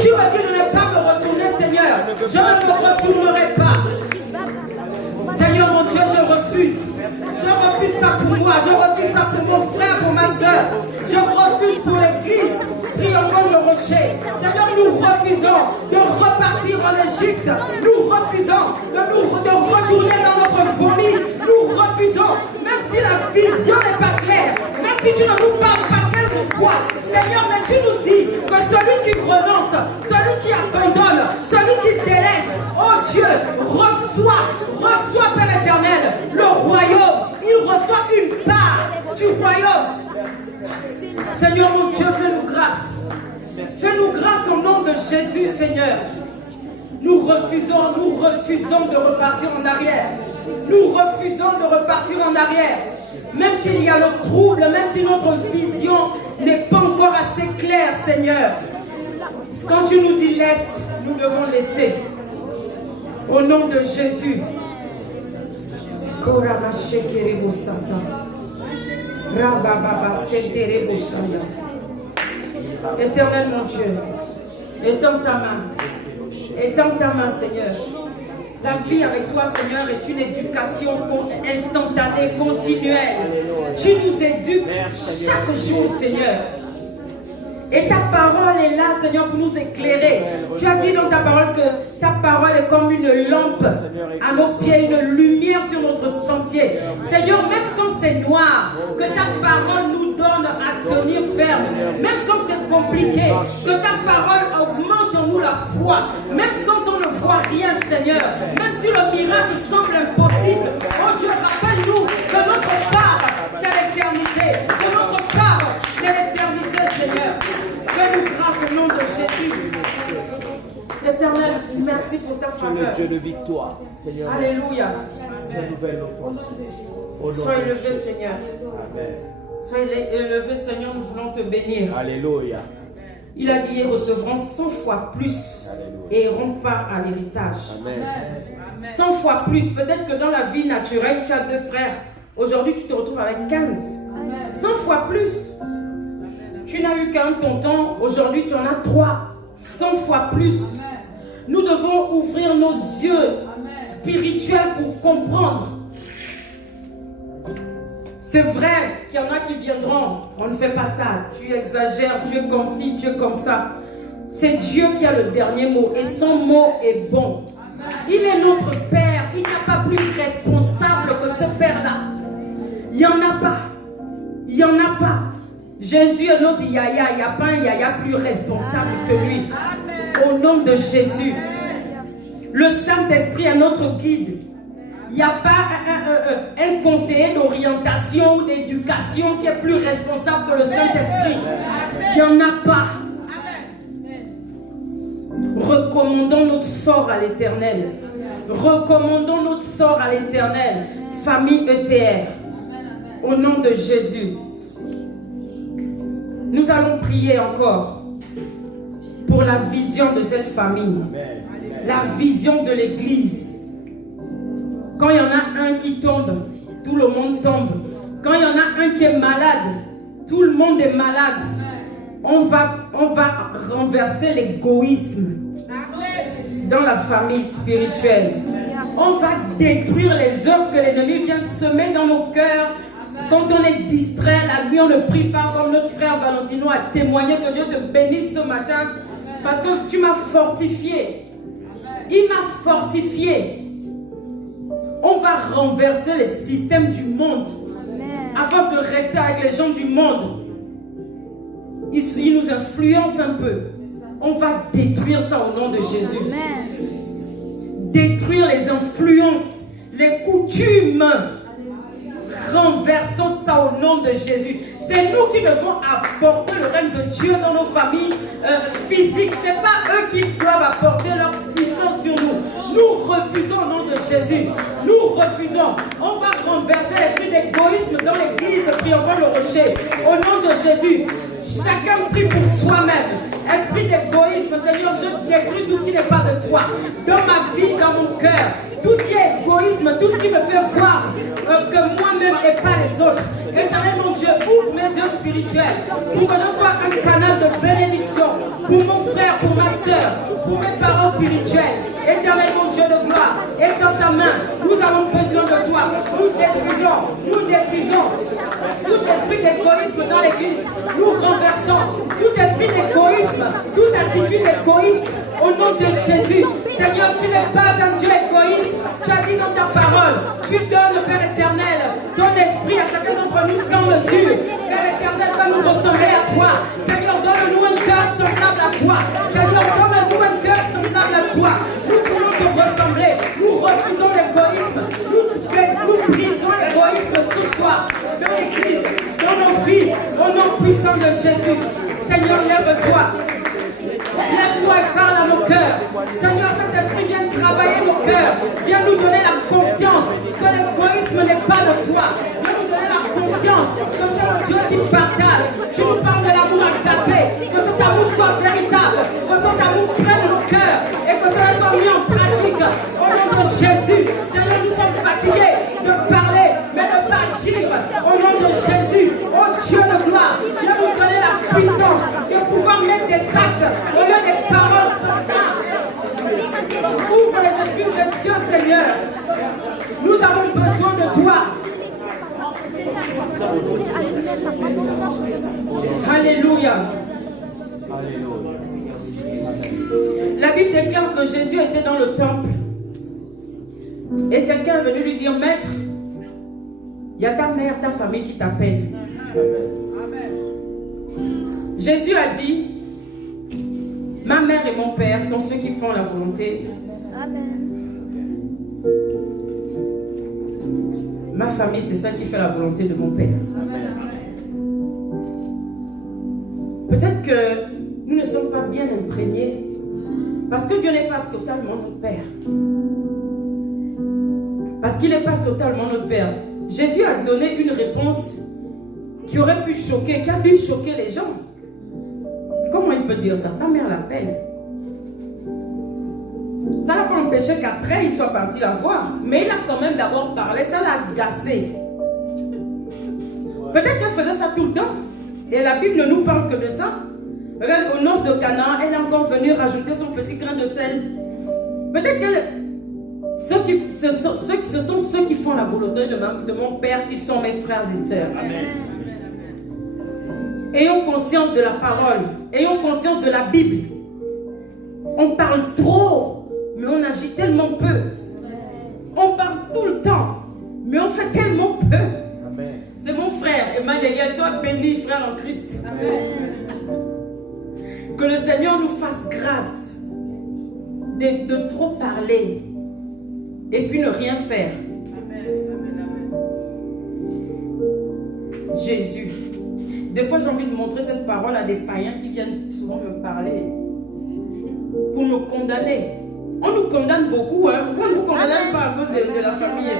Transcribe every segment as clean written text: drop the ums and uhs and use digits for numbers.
Tu me dis de ne pas me retourner, Seigneur. Je ne me retournerai pas. Seigneur mon Dieu, je refuse. Je refuse ça pour moi. Je refuse ça pour mon frère, pour ma soeur. Je refuse pour l'église. Triomphant le rocher. Seigneur, nous refusons de repartir en Égypte. Nous refusons de retourner dans notre folie. Nous refusons, même si la vision n'est pas claire, même si tu ne nous parles pas 15 fois. Seigneur, mais tu nous dis que celui qui renonce, celui qui abandonne, celui qui délaisse, oh Dieu, reçoit, Père éternel, le royaume. Il reçoit une part du royaume. Seigneur mon Dieu, fais-nous grâce. Fais-nous grâce au nom de Jésus, Seigneur. Nous refusons de repartir en arrière. Nous refusons de repartir en arrière. Même s'il y a le trouble, même si notre vision n'est pas encore assez claire, Seigneur. Quand tu nous dis laisse, nous devons laisser. Au nom de Jésus. Éternel mon Dieu, étends ta main, Seigneur. La vie avec toi, Seigneur, est une éducation instantanée, continuelle. Tu nous éduques chaque jour, Seigneur. Et ta parole est là, Seigneur, pour nous éclairer. Tu as dit dans ta parole que ta parole est comme une lampe à nos pieds, une lumière sur notre sentier. Seigneur, même quand c'est noir, que ta parole nous donne à tenir ferme. Même quand c'est compliqué, que ta parole augmente en nous la foi. Même quand on ne voit rien, Seigneur. Même si le miracle semble impossible. Oh Dieu, rappelle-nous que notre part, c'est l'éternité. Que notre part, c'est l'éternité, Seigneur. Fais-nous grâce au nom de Jésus. Éternel, merci pour ta faveur. Dieu de victoire, Seigneur. Alléluia. Sois élevé, Seigneur. Amen. Sois élevé, Seigneur, nous voulons te bénir. Alléluia. Il a dit, ils recevront 100 fois plus. Alléluia. Et iront part à l'héritage. 100 fois plus. Peut-être que dans la vie naturelle, tu as 2 frères. Aujourd'hui, tu te retrouves avec 15. 100 fois plus. Tu n'as eu qu'un tonton, aujourd'hui tu en as 3, 100 fois plus. Nous devons ouvrir nos yeux spirituels pour comprendre. C'est vrai qu'il y en a qui viendront, on ne fait pas ça, tu exagères, tu es comme ci, tu es comme ça. C'est Dieu qui a le dernier mot et son mot est bon. Il est notre Père, il n'y a pas plus responsable que ce Père-là. Il n'y en a pas, il n'y en a pas. Jésus est notre yaya, il n'y a pas un yaya plus responsable que lui. Au nom de Jésus. Le Saint-Esprit est notre guide. Il n'y a pas un conseiller d'orientation ou d'éducation qui est plus responsable que le Saint-Esprit. Il n'y en a pas. Recommandons notre sort à l'Éternel. Recommandons notre sort à l'Éternel. Famille ETR. Au nom de Jésus. Nous allons prier encore pour la vision de cette famille, la vision de l'église. Quand il y en a un qui tombe, tout le monde tombe. Quand il y en a un qui est malade, tout le monde est malade. On va renverser l'égoïsme dans la famille spirituelle. On va détruire les œuvres que l'ennemi vient semer dans nos cœurs. Quand on est distrait, la nuit, on ne prie pas comme notre frère Valentino a témoigné. Que Dieu te bénisse ce matin. Parce que tu m'as fortifié. Il m'a fortifié. On va renverser les systèmes du monde. À force de rester avec les gens du monde, ils nous influencent un peu. On va détruire ça au nom de Jésus. Détruire les influences, les coutumes. Renversons ça au nom de Jésus. C'est nous qui devons apporter le règne de Dieu dans nos familles physiques. Ce n'est pas eux qui doivent apporter leur puissance sur nous. Nous refusons au nom de Jésus. Nous refusons. On va renverser l'esprit d'égoïsme dans l'église triomphant le rocher. Au nom de Jésus. Chacun prie pour soi-même. Esprit d'égoïsme, Seigneur, je détruis tout ce qui n'est pas de toi. Dans ma vie, dans mon cœur. tout ce qui est égoïsme, tout ce qui me fait voir que moi-même et pas les autres. Éternel mon Dieu, ouvre mes yeux spirituels pour que je sois un canal de bénédiction pour mon frère, pour ma soeur, pour mes parents spirituels. Éternel mon Dieu de gloire, étends ta main, nous avons besoin de toi. Nous détruisons tout esprit d'égoïsme dans l'église. Nous renversons tout esprit d'égoïsme, toute attitude égoïste au nom de Jésus. Seigneur, tu n'es pas un Dieu égoïste. Tu as dit dans ta parole, tu donnes, Père éternel, ton esprit à chacun d'entre nous sans mesure. Père éternel, va nous ressembler à toi. Seigneur, donne-nous un cœur semblable à toi. Seigneur, donne-nous un cœur semblable à toi. Nous voulons te ressembler. Nous refusons l'égoïsme. Nous brisons l'égoïsme ce soir dans l'église, dans nos vies, au nom puissant de Jésus. Seigneur, lève-toi. Lève-toi et parle à nos cœurs. Seigneur, cet esprit vient travailler nos cœurs. Viens nous donner la conscience que l'égoïsme n'est pas de toi. Viens nous donner la conscience que tu es un Dieu qui partage. Tu nous parles de l'amour agapé. Que cet amour soit véritable. Que cet amour prenne nos cœurs. Et que cela soit mis en pratique. Au nom de Jésus. Seigneur, nous sommes fatigués de parler, mais de pas agir. Au nom de Jésus. Oh Dieu de gloire. Viens nous donner la puissance de pouvoir mettre des actes au lieu des paroles spontanées. Ouvre les esprits des cieux, Seigneur. Nous avons besoin de toi. Alléluia. La Bible déclare que Jésus était dans le temple. Et quelqu'un est venu lui dire, Maître, il y a ta mère, ta famille qui t'appelle. Jésus a dit, ma mère et mon père sont ceux qui font la volonté. Ma famille, c'est celle qui fait la volonté de mon père. Peut-être que nous ne sommes pas bien imprégnés parce que Dieu n'est pas totalement notre père. Parce qu'il n'est pas totalement notre père. Jésus a donné une réponse qui aurait pu choquer, qui a dû choquer les gens. Comment il peut dire ça? Sa mère l'appelle. Ça n'a pas empêché qu'après il soit parti la voir. Mais il a quand même d'abord parlé, ça l'a agacé. Peut-être qu'elle faisait ça tout le temps. Et la Bible ne nous parle que de ça. Regarde, aux noces de Canaan, elle est encore venue rajouter son petit grain de sel. Peut-être que ce sont ceux qui font la volonté de mon Père qui sont mes frères et sœurs. Amen. Ayons conscience de la parole. Ayons conscience de la Bible. On parle trop, mais on agit tellement peu. On parle tout le temps, mais on fait tellement peu. Amen. C'est mon frère, Emmanuel, sois béni, frère en Christ. Amen. Que le Seigneur nous fasse grâce de trop parler et puis ne rien faire. Amen. Amen. Jésus. Des fois, j'ai envie de montrer cette parole à des païens qui viennent souvent me parler pour nous condamner. On nous condamne beaucoup, hein? Pourquoi on ne vous condamne pas à cause de la famille?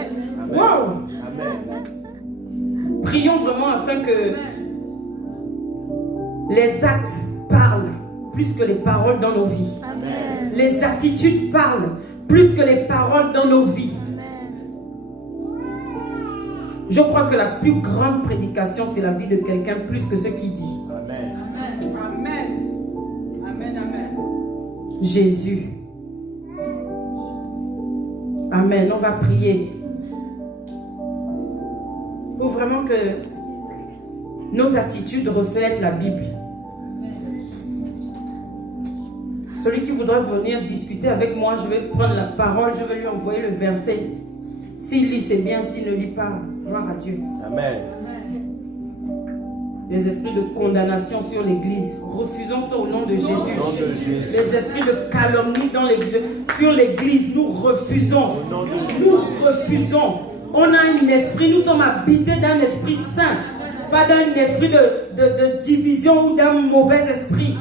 Waouh! Prions vraiment afin que les actes parlent plus que les paroles dans nos vies. Amen. Les attitudes parlent plus que les paroles dans nos vies. Je crois que la plus grande prédication, c'est la vie de quelqu'un plus que ce qu'il dit. Amen. Amen. Amen. Amen. Jésus. Amen. On va prier pour vraiment que nos attitudes reflètent la Bible. Celui qui voudra venir discuter avec moi, je vais prendre la parole, je vais lui envoyer le verset. S'il lit, c'est bien. S'il ne lit pas, gloire à Dieu. Amen. Les esprits de condamnation sur l'église, refusons ça au nom de Jésus. Les esprits de calomnie dans l'église, sur l'église, nous refusons. Nous refusons. On a un esprit, nous sommes habités d'un esprit saint, pas d'un esprit de division ou d'un mauvais esprit.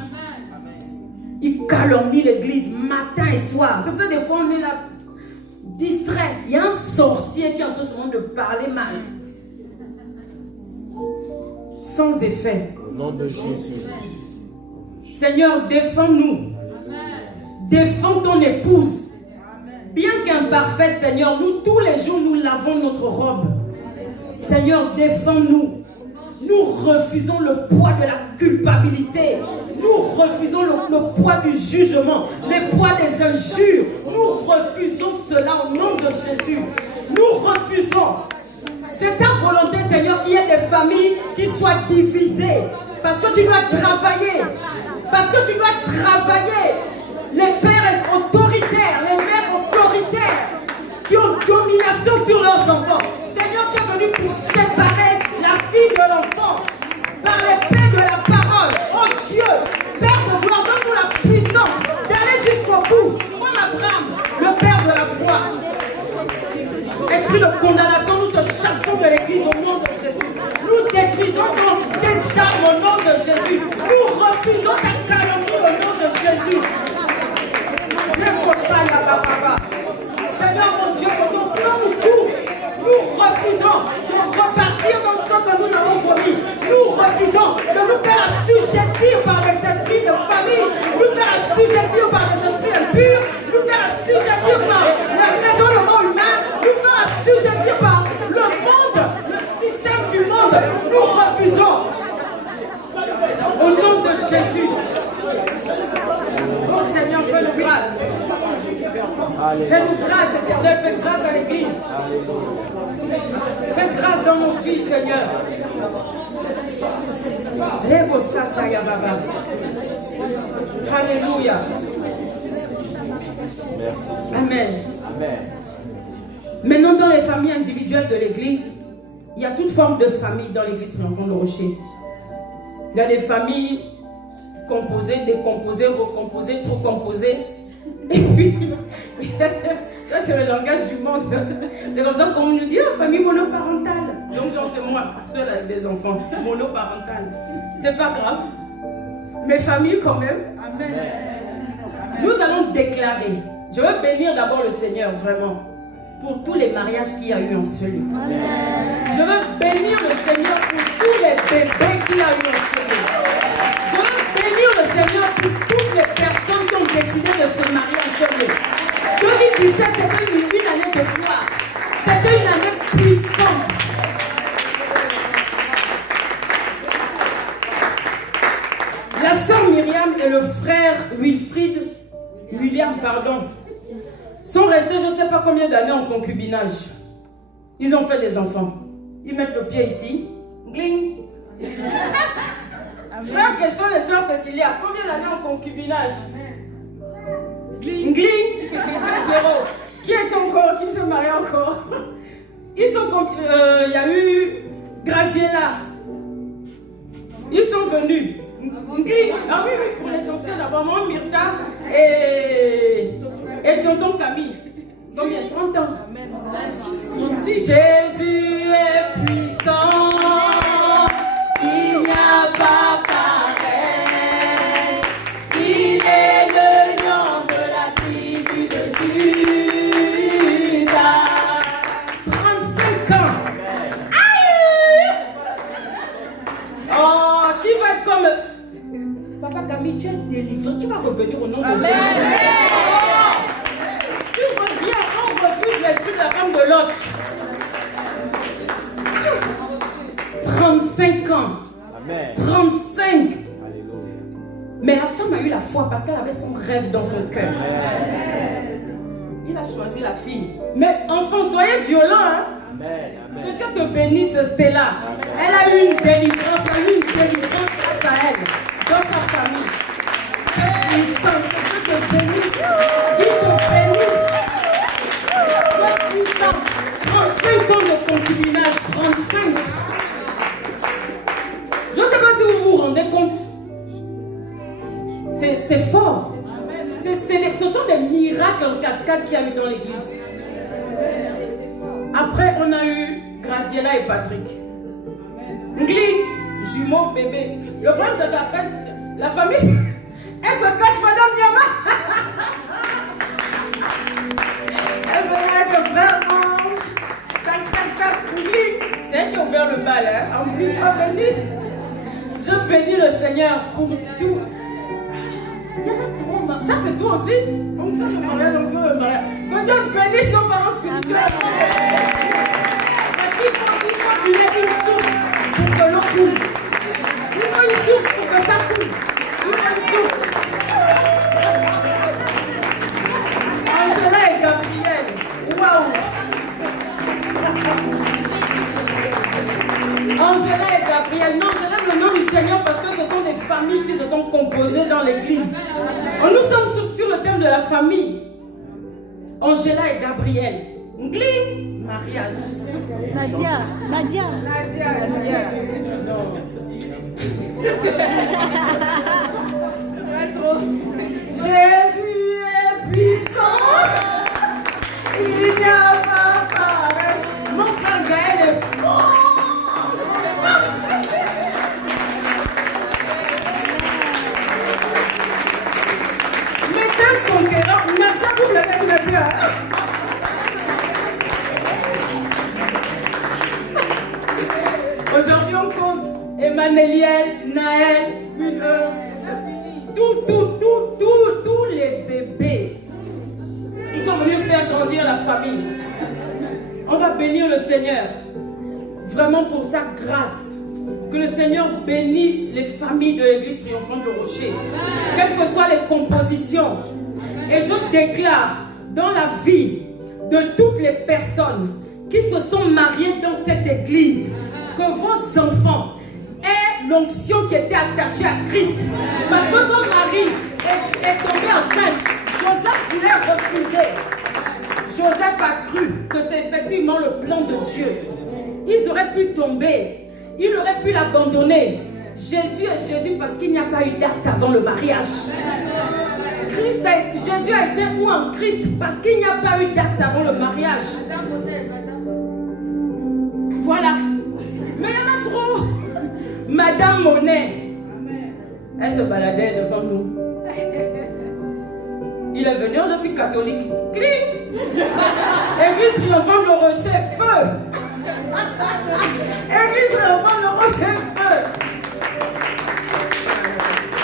Il calomnie l'église matin et soir. C'est pour ça que des fois on est là distrait. Il y a un sorcier qui est en train souvent de parler mal. Sans effet. Au nom de Jésus. Seigneur, défends-nous. Défends ton épouse. bien qu'imparfaite, Seigneur, nous tous les jours nous lavons notre robe. Seigneur, défends-nous. Nous refusons le poids de la culpabilité. Nous refusons le poids du jugement, le poids des injures. Nous refusons cela au nom de Jésus. Nous refusons. C'est ta volonté, Seigneur, qu'il y ait des familles qui soient divisées. Parce que tu dois travailler. Parce que tu dois travailler. Les pères autoritaires, les mères autoritaires qui ont domination sur leurs enfants. Seigneur, tu es venu pour séparer la vie de l'enfant par l'épée de la parole. Oh Dieu, Père de gloire, donne-nous la puissance d'aller jusqu'au bout. Comme Abraham, le Père de la foi. Esprit de condamnation, nous te chassons de l'église au nom de Jésus. Nous détruisons tes armes au nom de Jésus. Nous refusons ta calomnie au nom de Jésus. Seigneur mon Dieu, que ton sang nous couvre. Nous refusons de repartir dans ce que nous avons vomi. Nous refusons de nous faire assujettir par les esprits de famille, nous faire assujettir par les esprits impurs, nous faire assujettir par le raisonnement humain, nous faire assujettir par le monde, le système du monde. Nous refusons. Au nom de Jésus. Oh Seigneur, fais-nous grâce. Fais-nous grâce, Éternel, fais grâce à l'Église. Fais grâce dans nos vies, Seigneur. Alléluia. Amen. Maintenant, dans les familles individuelles de l'Église, il y a toute forme de famille dans l'Église L'Enfant de Rocher. Il y a des familles composées, décomposées, recomposées, trop composées. Et puis, ça c'est le langage du monde. C'est comme ça qu'on nous dit, oh, famille monoparentale. Donc j'en sais moi, seule avec des enfants, monoparentale. C'est pas grave. Mais famille quand même. Amen. Nous allons déclarer. Je veux bénir d'abord le Seigneur vraiment pour tous les mariages qu'il y a eu en ce lieu. Amen. Je veux bénir le Seigneur pour tous les bébés qu'il y a eu en ce lieu. Je veux bénir le Seigneur pour toutes les personnes qui ont décidé de se marier en ce lieu. 2017, c'était une année de gloire. C'était une année puissante. La sœur Myriam et le frère William, sont restés je ne sais pas combien d'années en concubinage. Ils ont fait des enfants. Ils mettent le pied ici. Gling. Frère, question de sœur Cécilia. Combien d'années en concubinage? Gling. Gling. 0. Qui est encore? Qui se marie encore? Ils sont il y a eu Graziella. Ils sont venus. Ah oui, pour les anciens d'abord, moi, Myrta et tonton Camille. Combien? 30 ans. Amen. Jésus est puissant, il n'y a pas pareil. Il est le lion de la tribu de Judas. 35 ans. Aïe! Oh, qui va être comme... Papa Camille, tu es délivré. Tu vas revenir au nom de Jésus. Tu reviens, on refuse l'esprit de la femme de l'autre. 35 ans. Amen. 35. Alléluia. Mais la femme a eu la foi parce qu'elle avait son rêve dans son cœur. Il a choisi la fille. Mais enfants, soyez violents. Hein? Que Dieu te bénisse, Stella. Amen. Elle a eu une délivrance. Elle a eu une délivrance grâce à elle. Dans sa famille. Que puissance, que Dieu te bénisse. Dieu te bénisse. Que puissance. 35 ans de concubinage. 35. Je ne sais pas si vous vous rendez compte. C'est fort. Ce sont des miracles en cascade qu'il y a eu dans l'église. Après, on a eu Graziella et Patrick. Ngling, jumeau, bébé. Le problème, c'est qu'après, la famille, elle se cache, Madame Niama. Elle venait avec le frère Ange. Tac, tac, tac, Ngling. C'est elle qui a ouvert le bal. Hein? En plus, elle bénit. Je bénis le Seigneur pour tout. Il y en a trop. Ça, c'est toi aussi. Comme ça, le mariage, donc Dieu le mariage. Que Dieu bénisse nos parents spirituels. Parce qu'il faut qu'il y ait une source pour que l'eau coule. Il faut une source pour que ça coule. Il faut une source. Angela et Gabriel. Waouh. Angela et Gabriel. Non, je lève le nom du Seigneur parce que ce sont des familles qui se sont composées dans l'église. Nous sommes sur le thème de la famille. Angela et Gabriel. Ngling, mariage. Nadia. Jésus est puissant. Il n'y a pas pareil. Mon frère Gaël est fort. Mais c'est un conquérant. Nadia, vous l'avez Nadia. Aujourd'hui, on compte Emmanuel, Naël, tous les bébés. Ils sont venus faire grandir la famille. On va bénir le Seigneur. Vraiment pour sa grâce. Que le Seigneur bénisse les familles de l'église triomphante de Rocher. Quelles que soient les compositions. Et je déclare dans la vie de toutes les personnes qui se sont mariées dans cette église, que vos enfants aient l'onction qui était attachée à Christ. Parce que ton mari est tombé enceinte. Joseph voulait refuser. Joseph a cru que c'est effectivement le plan de Dieu. Ils auraient pu tomber. Il aurait pu l'abandonner. Jésus est Jésus parce qu'il n'y a pas eu d'acte avant le mariage. Jésus a été où en Christ parce qu'il n'y a pas eu d'acte avant le mariage. Voilà. Mais il y en a trop. Madame Monet. Elle se baladait devant nous. Il est venu, je suis catholique. Cling. Église triomphante le Rocher, feu. Église triomphante le Rocher, feu.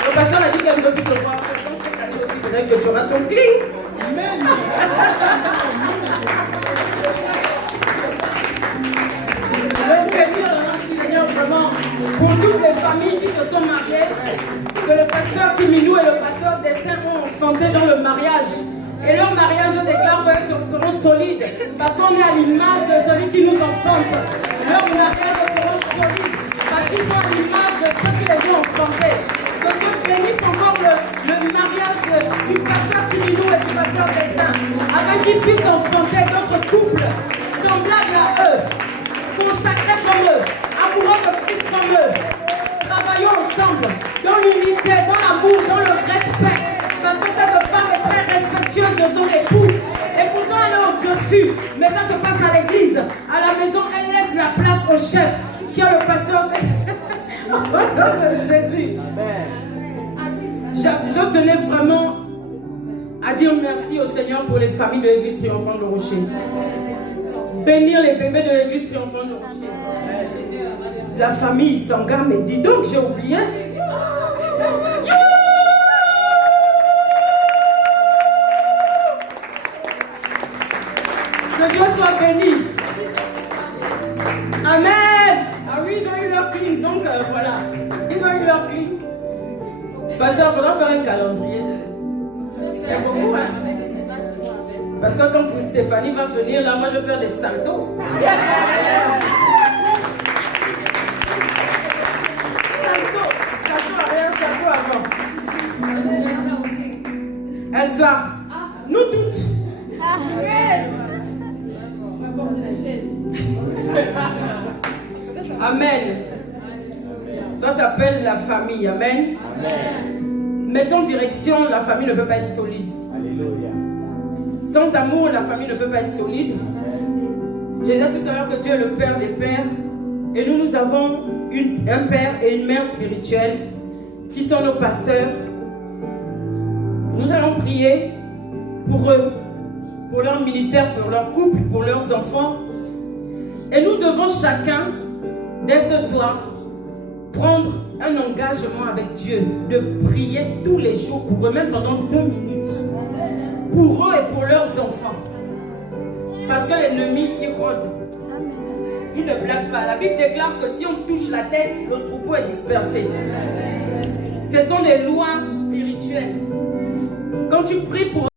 Le pasteur a dit qu'elle ne veut plus te voir. Donc cette année aussi, peut-être que tu auras ton cling. Amen. Je vais bénir le nom du Seigneur vraiment pour toutes les familles qui se sont mariées. Que le pasteur Kiminou et le pasteur Destin ont enfanté dans le mariage. Et leur mariage, je déclare qu'elles seront solides. Parce qu'on est à l'image de celui qui nous enfante. Leur mariage seront solides. Parce qu'ils sont à l'image de ceux qui les ont enfantés. Que Dieu bénisse encore le mariage du pasteur Kiminou et du pasteur Destin. Afin qu'ils puissent enfanter d'autres couples semblables à eux. Consacrés comme eux. Amoureux de Christ comme eux. Travaillons ensemble dans l'unité, dans l'amour, dans le respect. Parce que cette femme est très respectueuse de son époux. Et pourtant elle est au-dessus. Mais ça se passe à l'église. À la maison, elle laisse la place au chef, qui est le pasteur de Jésus. Je tenais vraiment à dire merci au Seigneur pour les familles de l'église triomphante de Rocher. Bénir les bébés de l'église triomphante de Rocher. La famille Sangha me dit donc j'ai oublié. Que Dieu soit béni. Amen. Ah oui, ils ont eu leur clic. Donc voilà. Ils ont eu leur clic. Pasteur, il faudra faire un calendrier. C'est beaucoup, hein? Parce que comme pour Stéphanie va venir, là, moi je vais faire des saltos. Elsa, nous toutes. Amen. Ça s'appelle la famille. Amen. Mais sans direction, la famille ne peut pas être solide. Alléluia. Sans amour, la famille ne peut pas être solide. J'ai dit tout à l'heure que Dieu est le Père des pères. Et nous avons un père et une mère spirituelle qui sont nos pasteurs. Nous allons prier pour eux, pour leur ministère, pour leur couple, pour leurs enfants. Et nous devons chacun, dès ce soir, prendre un engagement avec Dieu de prier tous les jours pour eux, même pendant 2 minutes. Pour eux et pour leurs enfants. Parce que l'ennemi, il rôde. Il ne blague pas. La Bible déclare que si on touche la tête, le troupeau est dispersé. Ce sont des lois spirituelles. Quand tu pries pour